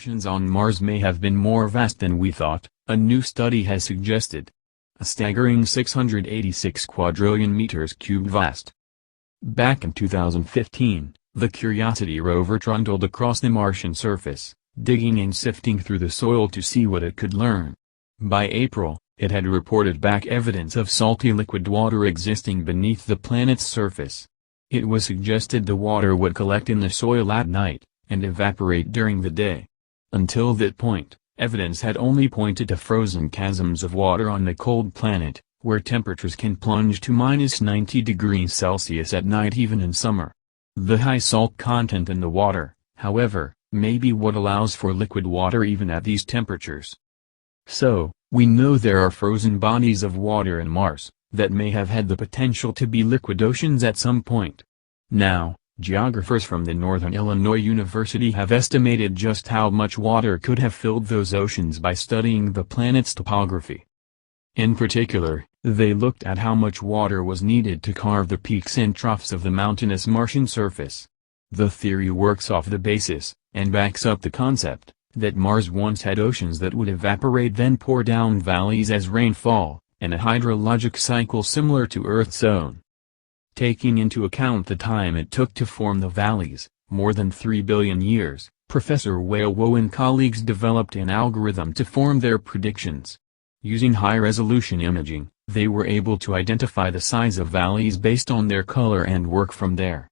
oceans on Mars may have been more vast than we thought, a new study has suggested. A staggering 686 quadrillion meters cubed vast. Back in 2015, the Curiosity rover trundled across the Martian surface, digging and sifting through the soil to see what it could learn. By April, it had reported back evidence of salty liquid water existing beneath the planet's surface. It was suggested the water would collect in the soil at night, and evaporate during the day. Until that point, evidence had only pointed to frozen chasms of water on the cold planet, where temperatures can plunge to -90 degrees Celsius at night even in summer. The high salt content in the water, however, may be what allows for liquid water even at these temperatures. So, we know there are frozen bodies of water in Mars, that may have had the potential to be liquid oceans at some point. Now, geographers from the Northern Illinois University have estimated just how much water could have filled those oceans by studying the planet's topography. In particular, they looked at how much water was needed to carve the peaks and troughs of the mountainous Martian surface. The theory works off the basis, and backs up the concept, that Mars once had oceans that would evaporate then pour down valleys as rainfall, and a hydrologic cycle similar to Earth's own. Taking into account the time it took to form the valleys, more than 3 billion years, Professor Whale and colleagues developed an algorithm to form their predictions. Using high-resolution imaging, they were able to identify the size of valleys based on their color and work from there.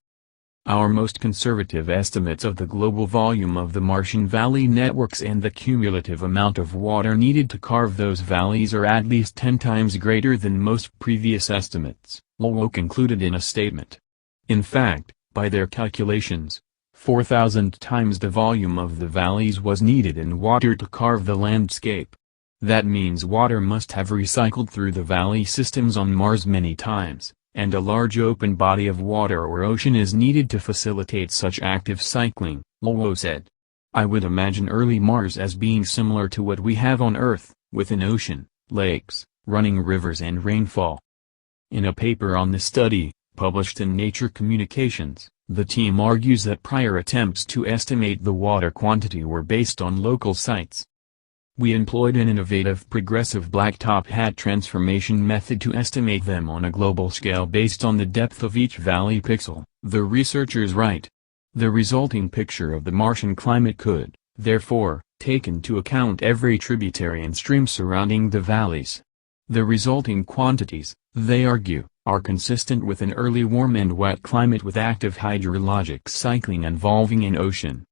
Our most conservative estimates of the global volume of the Martian valley networks and the cumulative amount of water needed to carve those valleys are at least 10 times greater than most previous estimates, Lowell concluded in a statement. In fact, by their calculations, 4,000 times the volume of the valleys was needed in water to carve the landscape. That means water must have recycled through the valley systems on Mars many times, and a large open body of water or ocean is needed to facilitate such active cycling, Lowell said. I would imagine early Mars as being similar to what we have on Earth, with an ocean, lakes, running rivers and rainfall. In a paper on the study, published in Nature Communications, the team argues that prior attempts to estimate the water quantity were based on local sites. We employed an innovative progressive black top hat transformation method to estimate them on a global scale based on the depth of each valley pixel, the researchers write. The resulting picture of the Martian climate could, therefore, take into account every tributary and stream surrounding the valleys. The resulting quantities, they argue, are consistent with an early warm and wet climate with active hydrologic cycling involving an ocean.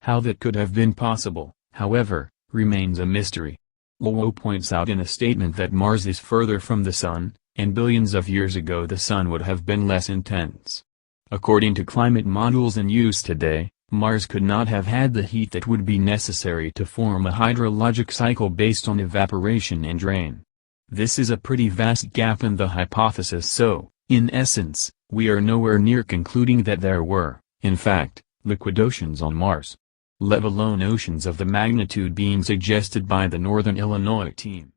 How that could have been possible, however, remains a mystery. Lowell points out in a statement that Mars is further from the Sun, and billions of years ago the Sun would have been less intense. According to climate models in use today, Mars could not have had the heat that would be necessary to form a hydrologic cycle based on evaporation and rain. This is a pretty vast gap in the hypothesis, so, in essence, we are nowhere near concluding that there were, in fact, liquid oceans on Mars, let alone oceans of the magnitude being suggested by the Northern Illinois team.